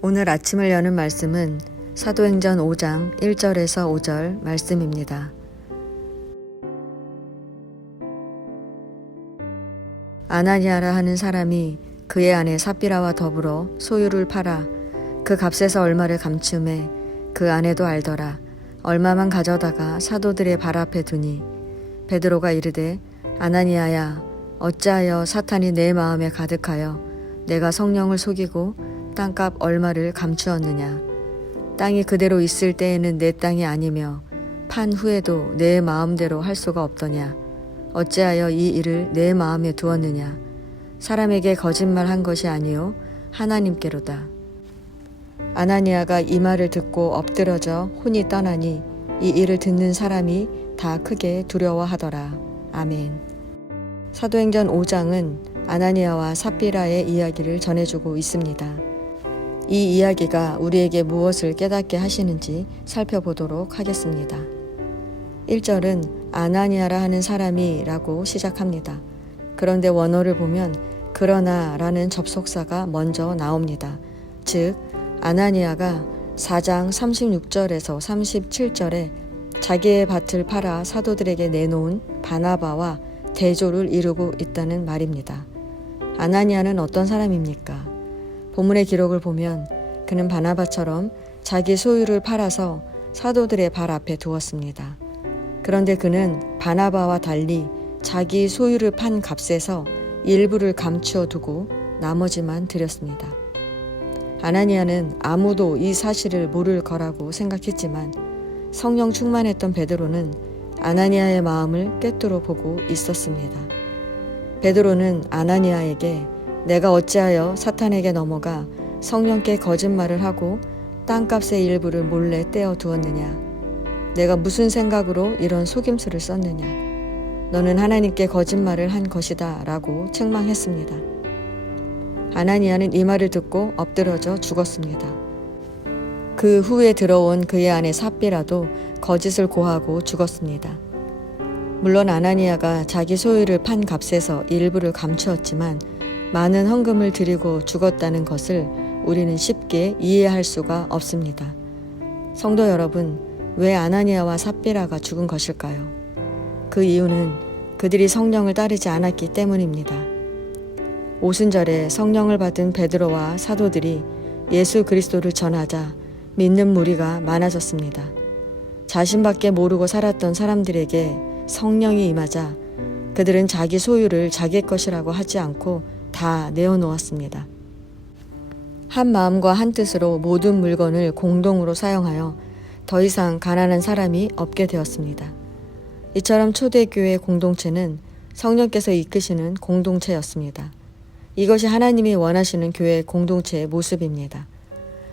오늘 아침을 여는 말씀은 사도행전 5장 1절에서 5절 말씀입니다. 아나니아라 하는 사람이 그의 아내 삽비라와 더불어 소유를 팔아 그 값에서 얼마를 감춤해 그 아내도 알더라. 얼마만 가져다가 사도들의 발 앞에 두니 베드로가 이르되 아나니아야 어찌하여 사탄이 내 마음에 가득하여 내가 성령을 속이고 땅값 얼마를 감추었느냐. 땅이 그대로 있을 때에는 내 땅이 아니며 판 후에도 내 마음대로 할 수가 없더냐. 어찌하여 이 일을 내 마음에 두었느냐. 사람에게 거짓말한 것이 아니요 하나님께로다. 아나니아가 이 말을 듣고 엎드러져 혼이 떠나니 이 일을 듣는 사람이 다 크게 두려워하더라. 아멘. 사도행전 5장은 아나니아와 삽비라의 이야기를 전해주고 있습니다. 이 이야기가 우리에게 무엇을 깨닫게 하시는지 살펴보도록 하겠습니다. 1절은 아나니아라 하는 사람이 라고 시작합니다. 그런데 원어를 보면 그러나 라는 접속사가 먼저 나옵니다. 즉 아나니아가 4장 36절에서 37절에 자기의 밭을 팔아 사도들에게 내놓은 바나바와 대조를 이루고 있다는 말입니다. 아나니아는 어떤 사람입니까? 본문의 기록을 보면 그는 바나바처럼 자기 소유를 팔아서 사도들의 발 앞에 두었습니다. 그런데 그는 바나바와 달리 자기 소유를 판 값에서 일부를 감추어 두고 나머지만 드렸습니다. 아나니아는 아무도 이 사실을 모를 거라고 생각했지만 성령 충만했던 베드로는 아나니아의 마음을 꿰뚫어 보고 있었습니다. 베드로는 아나니아에게 내가 어찌하여 사탄에게 넘어가 성령께 거짓말을 하고 땅값의 일부를 몰래 떼어 두었느냐. 내가 무슨 생각으로 이런 속임수를 썼느냐. 너는 하나님께 거짓말을 한 것이다 라고 책망했습니다. 아나니아는 이 말을 듣고 엎드러져 죽었습니다. 그 후에 들어온 그의 아내 삽비라도 거짓을 고하고 죽었습니다. 물론 아나니아가 자기 소유를 판 값에서 일부를 감추었지만 많은 헌금을 드리고 죽었다는 것을 우리는 쉽게 이해할 수가 없습니다. 성도 여러분, 왜 아나니아와 삽비라가 죽은 것일까요? 그 이유는 그들이 성령을 따르지 않았기 때문입니다. 오순절에 성령을 받은 베드로와 사도들이 예수 그리스도를 전하자 믿는 무리가 많아졌습니다. 자신밖에 모르고 살았던 사람들에게 성령이 임하자 그들은 자기 소유를 자기 것이라고 하지 않고 다 내어놓았습니다. 한 마음과 한 뜻으로 모든 물건을 공동으로 사용하여 더 이상 가난한 사람이 없게 되었습니다. 이처럼 초대교회 공동체는 성령께서 이끄시는 공동체였습니다. 이것이 하나님이 원하시는 교회 공동체의 모습입니다.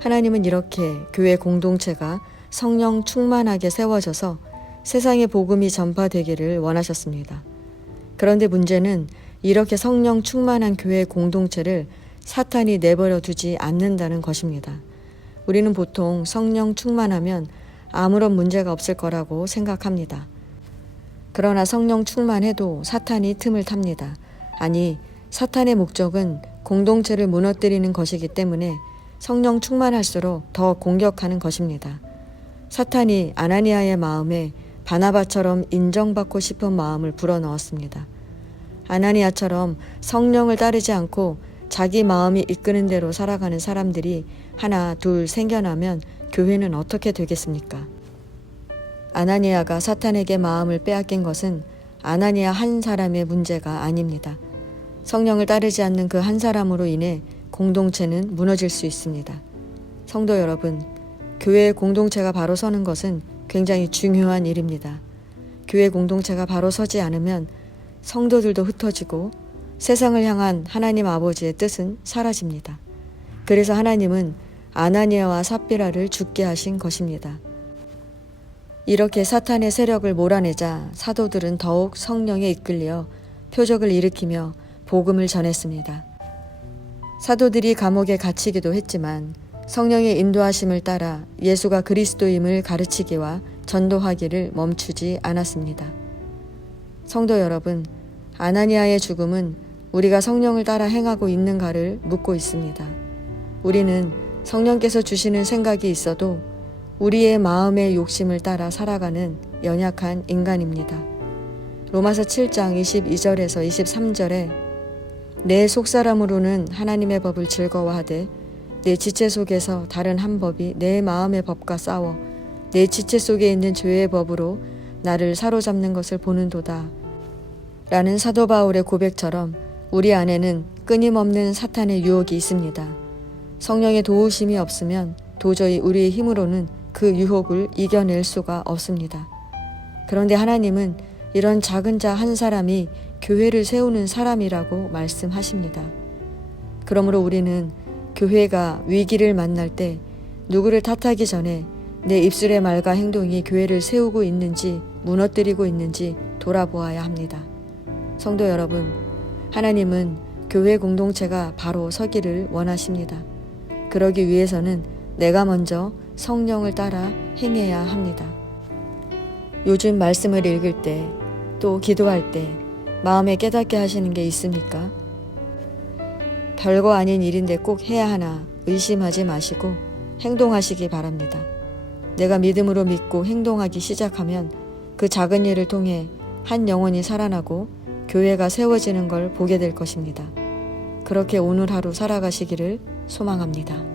하나님은 이렇게 교회 공동체가 성령 충만하게 세워져서 세상의 복음이 전파되기를 원하셨습니다. 그런데 문제는 이렇게 성령 충만한 교회 공동체를 사탄이 내버려 두지 않는다는 것입니다. 우리는 보통 성령 충만하면 아무런 문제가 없을 거라고 생각합니다. 그러나 성령 충만해도 사탄이 틈을 탑니다. 아니, 사탄의 목적은 공동체를 무너뜨리는 것이기 때문에 성령 충만할수록 더 공격하는 것입니다. 사탄이 아나니아의 마음에 바나바처럼 인정받고 싶은 마음을 불어넣었습니다. 아나니아처럼 성령을 따르지 않고 자기 마음이 이끄는 대로 살아가는 사람들이 하나 둘 생겨나면 교회는 어떻게 되겠습니까? 아나니아가 사탄에게 마음을 빼앗긴 것은 아나니아 한 사람의 문제가 아닙니다. 성령을 따르지 않는 그 한 사람으로 인해 공동체는 무너질 수 있습니다. 성도 여러분, 교회의 공동체가 바로 서는 것은 굉장히 중요한 일입니다. 교회 공동체가 바로 서지 않으면 성도들도 흩어지고 세상을 향한 하나님 아버지의 뜻은 사라집니다. 그래서 하나님은 아나니아와 삽비라를 죽게 하신 것입니다. 이렇게 사탄의 세력을 몰아내자 사도들은 더욱 성령에 이끌려 표적을 일으키며 복음을 전했습니다. 사도들이 감옥에 갇히기도 했지만 성령의 인도하심을 따라 예수가 그리스도임을 가르치기와 전도하기를 멈추지 않았습니다. 성도 여러분, 아나니아의 죽음은 우리가 성령을 따라 행하고 있는가를 묻고 있습니다. 우리는 성령께서 주시는 생각이 있어도 우리의 마음의 욕심을 따라 살아가는 연약한 인간입니다. 로마서 7장 22절에서 23절에 내 속사람으로는 하나님의 법을 즐거워하되 내 지체 속에서 다른 한 법이 내 마음의 법과 싸워 내 지체 속에 있는 죄의 법으로 나를 사로잡는 것을 보는도다. 라는 사도 바울의 고백처럼 우리 안에는 끊임없는 사탄의 유혹이 있습니다. 성령의 도우심이 없으면 도저히 우리의 힘으로는 그 유혹을 이겨낼 수가 없습니다. 그런데 하나님은 이런 작은 자 한 사람이 교회를 세우는 사람이라고 말씀하십니다. 그러므로 우리는 교회가 위기를 만날 때 누구를 탓하기 전에 내 입술의 말과 행동이 교회를 세우고 있는지 무너뜨리고 있는지 돌아보아야 합니다. 성도 여러분, 하나님은 교회 공동체가 바로 서기를 원하십니다. 그러기 위해서는 내가 먼저 성령을 따라 행해야 합니다. 요즘 말씀을 읽을 때, 또 기도할 때 마음에 깨닫게 하시는 게 있습니까? 별거 아닌 일인데 꼭 해야 하나 의심하지 마시고 행동하시기 바랍니다. 내가 믿음으로 믿고 행동하기 시작하면 그 작은 일을 통해 한 영혼이 살아나고 교회가 세워지는 걸 보게 될 것입니다. 그렇게 오늘 하루 살아가시기를 소망합니다.